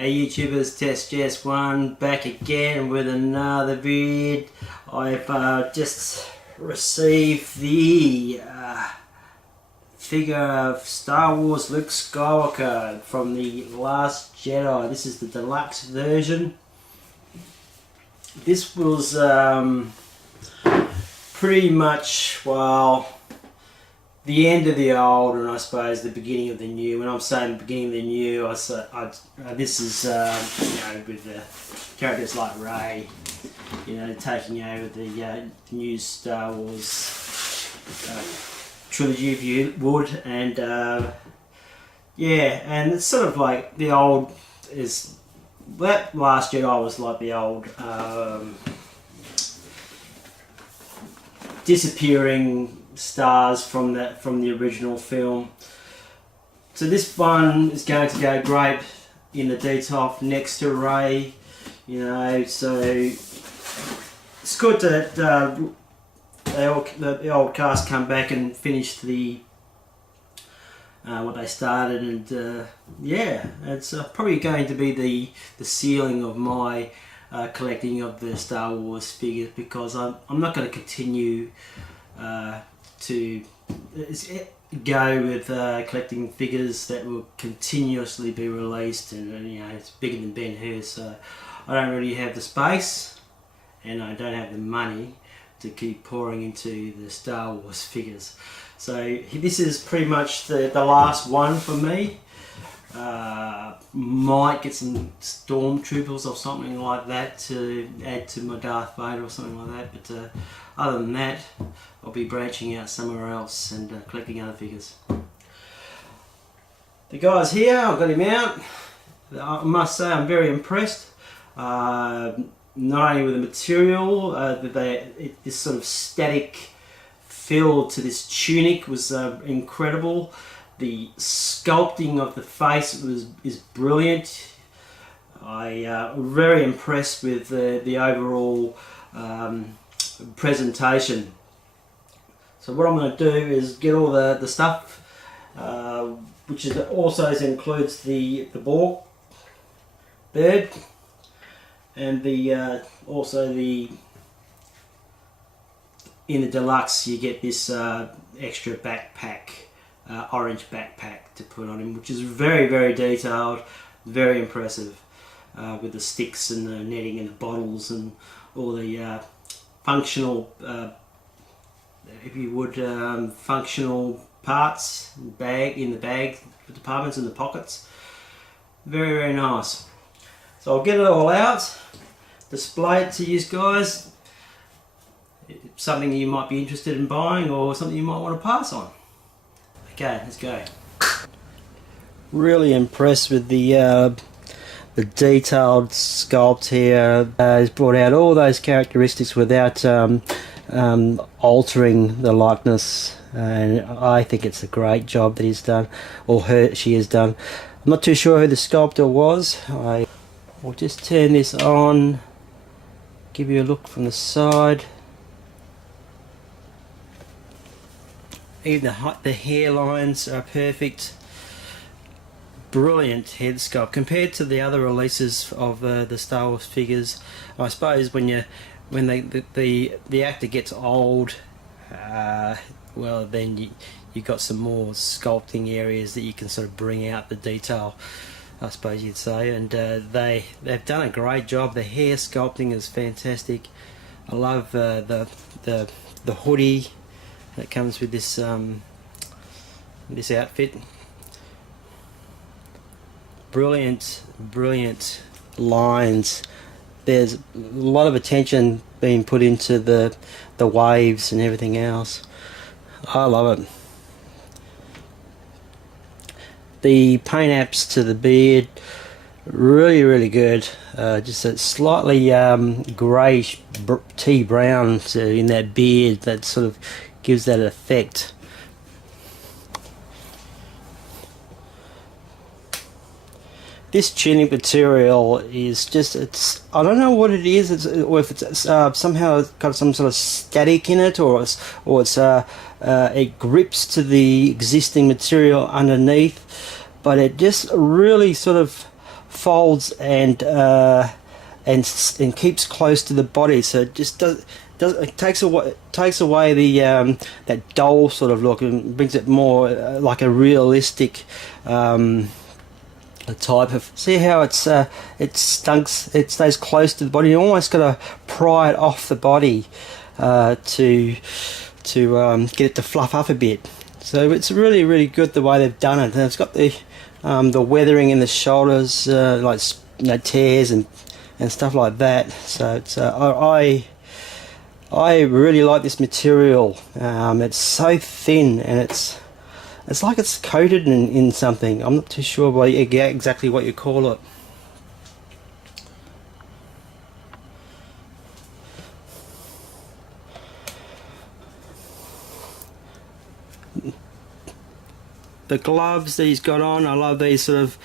Hey YouTubers, Test Jess 1 back again with another vid. I've just received the figure of Star Wars Luke Skywalker from the Last Jedi. This is the deluxe version. This was pretty much, well, the end of the old and I suppose the beginning of the new. When I'm saying the beginning of the new, this is with the characters like Rey, taking over the new Star Wars trilogy, if you would, and and it's sort of like the old that Last Jedi was like the old disappearing stars from the original film. So this one is going to go great in the detail next to Rey, so it's good that the old cast come back and finish the what they started, and it's probably going to be the ceiling of my collecting of the Star Wars figures, because I'm not going to continue to go with collecting figures that will continuously be released, and it's bigger than Ben-Hur, so I don't really have the space and I don't have the money to keep pouring into the Star Wars figures. So this is pretty much the last one for me. Might get some stormtroopers or something like that to add to my Darth Vader or something like that, but other than that I'll be branching out somewhere else and collecting other figures. The guy's here, I've got him out. I must say I'm very impressed, not only with the material, this sort of static feel to this tunic was incredible. The sculpting of the face is brilliant. I very impressed with the overall presentation. So what I'm going to do is get all the stuff, which also includes the Borg bird, and also in the deluxe you get this extra backpack. Orange backpack to put on him, which is very, very detailed, very impressive, with the sticks and the netting and the bottles and all the functional, if you would, functional parts in the bag departments and the pockets. Very, very nice. So I'll get it all out, display it to you guys. It's something you might be interested in buying, or something you might want to pass on. Okay, let's go. Really impressed with the detailed sculpt here. He's brought out all those characteristics without altering the likeness, and I think it's a great job that he's done, or she has done. I'm not too sure who the sculptor was. I will just turn this on, give you a look from the side. Even the hairlines are perfect. Brilliant head sculpt compared to the other releases of the Star Wars figures. I suppose when the actor gets old, well, then you got some more sculpting areas that you can sort of bring out the detail, I suppose you'd say, and they've done a great job. The hair sculpting is fantastic. I love the hoodie that comes with this this outfit. Brilliant lines. There's a lot of attention being put into the waves and everything else. I love it. The paint apps to the beard, really good. Just a slightly greyish tea brown in that beard that sort of gives that effect. This tunic material is just, I don't know what it is, or if it's somehow got some sort of static in it, or it grips to the existing material underneath, but it just really sort of folds and keeps close to the body, so it just it takes away the that dull sort of look and brings it more like a realistic type of. See how it stays close to the body. You almost got to pry it off the body to get it to fluff up a bit. So it's really, really good the way they've done it. And it's got the weathering in the shoulders, like tears and stuff like that. So it's I really like this material. It's so thin, and it's like it's coated in something. I'm not too sure exactly what you call it. The gloves that he's got on, I love these sort of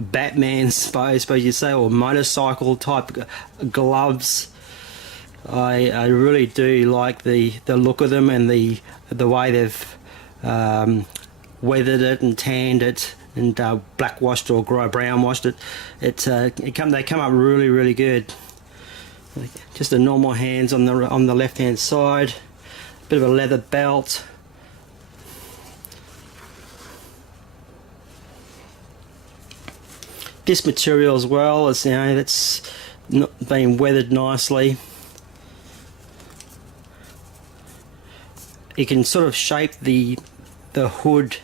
Batman, I suppose you say, or motorcycle type gloves. I really do like the look of them and the way they've weathered it and tanned it and black washed or brown washed it. They come up really, really good. Just the normal hands on the left hand side, bit of a leather belt. This material as well, as that's not been weathered nicely. You can sort of shape the hood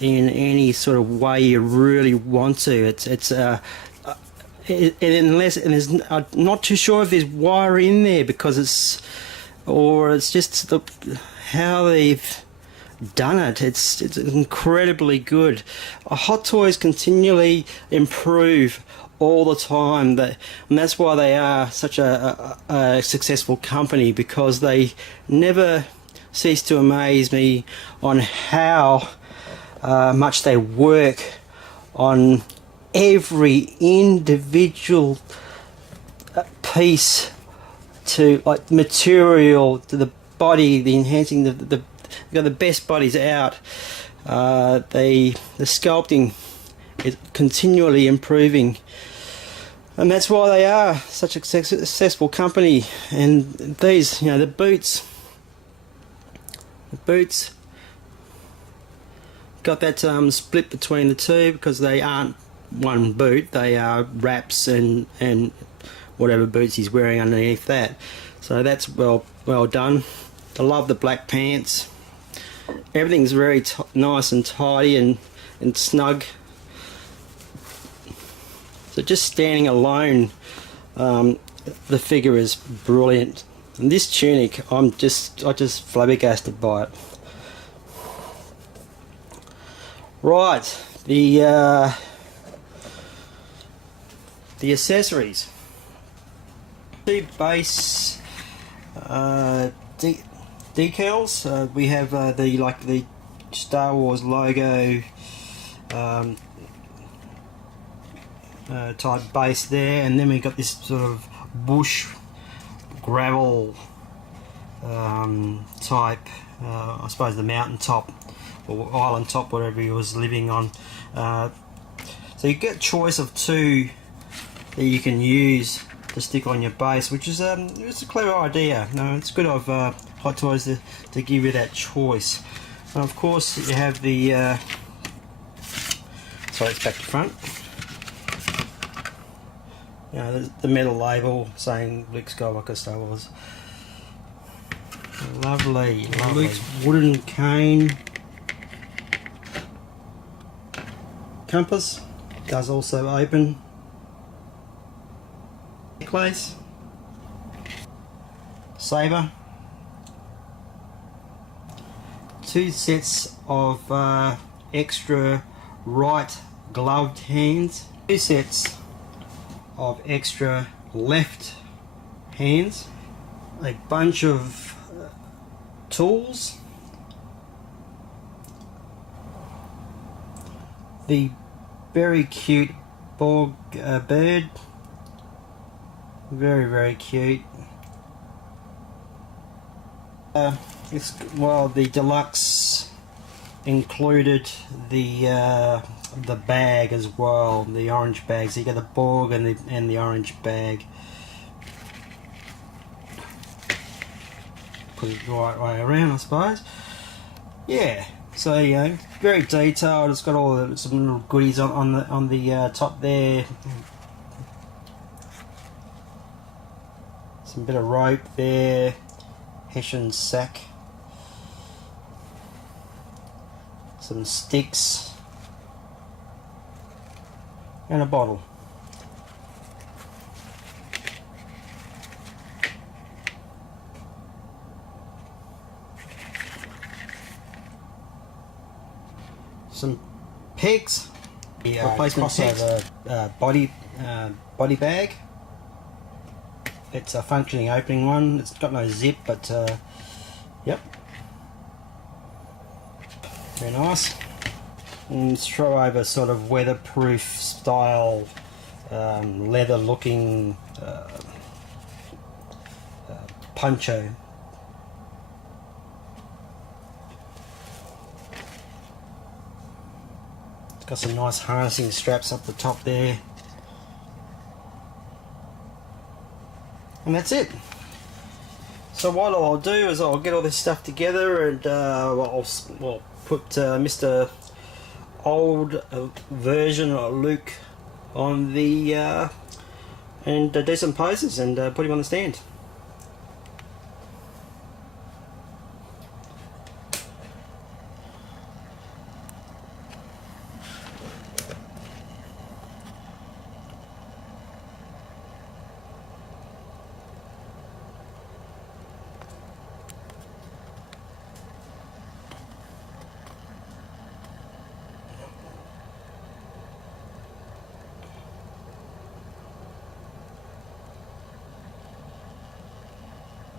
in any sort of way you really want to. I'm not too sure if there's wire in there because it's just how they've done it. It's incredibly good. Hot Toys continually improve all the time, and that's why they are such a successful company, because they never cease to amaze me on how much they work on every individual piece, to like material, to the body, the enhancing, the got the best bodies out. The sculpting is continually improving, and that's why they are such a successful company. And these, the boots got that split between the two, because they aren't one boot, they are wraps and whatever boots he's wearing underneath that. So that's well done. I love the black pants. Everything's very nice and tidy and snug. So just standing alone, the figure is brilliant. And this tunic, I just flabbergasted by it. Right, the accessories. Two base decals. We have the Star Wars logo type base there, and then we got this sort of bush gravel type, I suppose the mountain top or island top, whatever he was living on. So you get a choice of two that you can use to stick on your base, which is it's a clever idea. No, it's good of Hot Toys to give you that choice. And of course you have the sorry, it's back to front. The metal label saying Luke Skywalker, Star Wars. Lovely. Luke's wooden cane. Compass does also open. Necklace. Saber. Two sets of extra right gloved hands. Two sets of extra left hands. A bunch of tools. The very cute Borg bird. Very, very cute. The Deluxe included the bag as well, the orange bag. So you got the Borg and the orange bag. Put it the right way around, I suppose. Yeah. So you know, very detailed. It's got all some little goodies on the top there. Some bit of rope there. Hessian sack. Some sticks. And a bottle. Some pegs. The replacement crossover body bag. It's a functioning opening one. It's got no zip, but yep, very nice. And throw over sort of weatherproof style leather looking poncho. It's got some nice harnessing straps up the top there. And that's it. So what I'll do is I'll get all this stuff together, and I'll put Mr. Old version of Luke on the and do some poses and put him on the stand.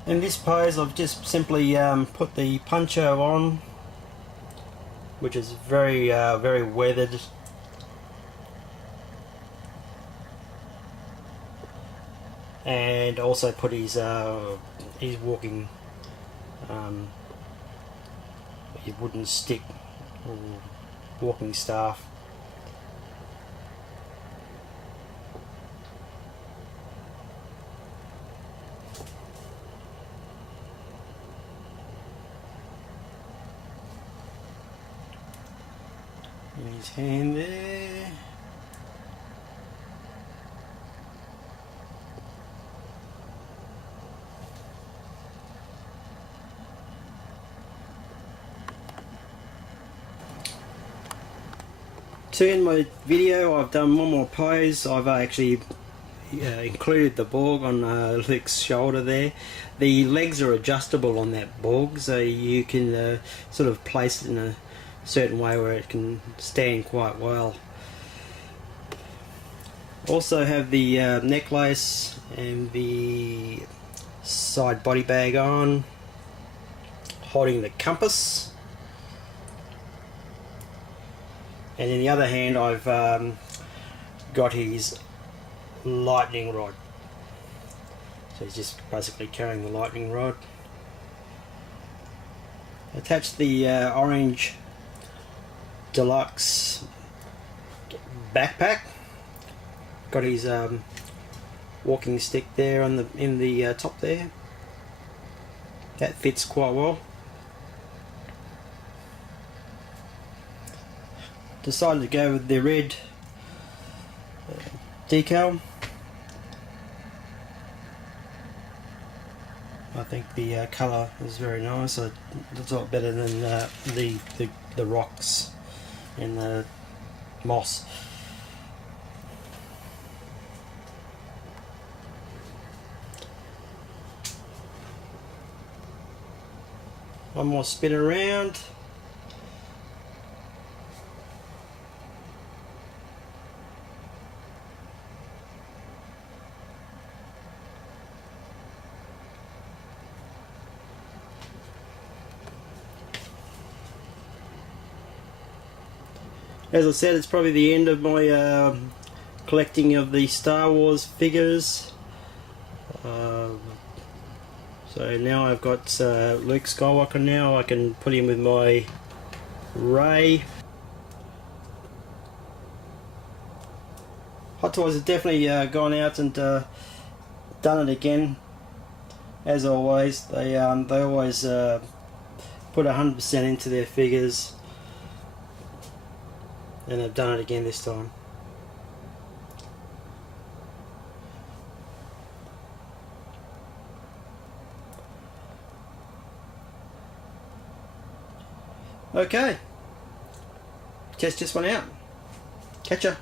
In this pose I've just simply put the poncho on, which is very very weathered, and also put his walking his wooden stick or walking staff. His hand there. To end my video, I've done one more pose. I've actually included the Borg on Luke's shoulder there. The legs are adjustable on that Borg, so you can sort of place it in a certain way where it can stand quite well. Also have the necklace and the side body bag on, holding the compass, and in the other hand I've got his lightning rod. So he's just basically carrying the lightning rod. Attached the orange Deluxe backpack. Got his walking stick there on in the top there. That fits quite well. Decided to go with the red decal. I think the colour is very nice. It's a lot better than the rocks and the moss. One more spin around. As I said, it's probably the end of my collecting of the Star Wars figures. So now I've got Luke Skywalker now. I can put him with my Ray. Hot Toys have definitely gone out and done it again. As always, they always put 100% into their figures, and they've done it again this time. Okay, test just went out. Catch ya.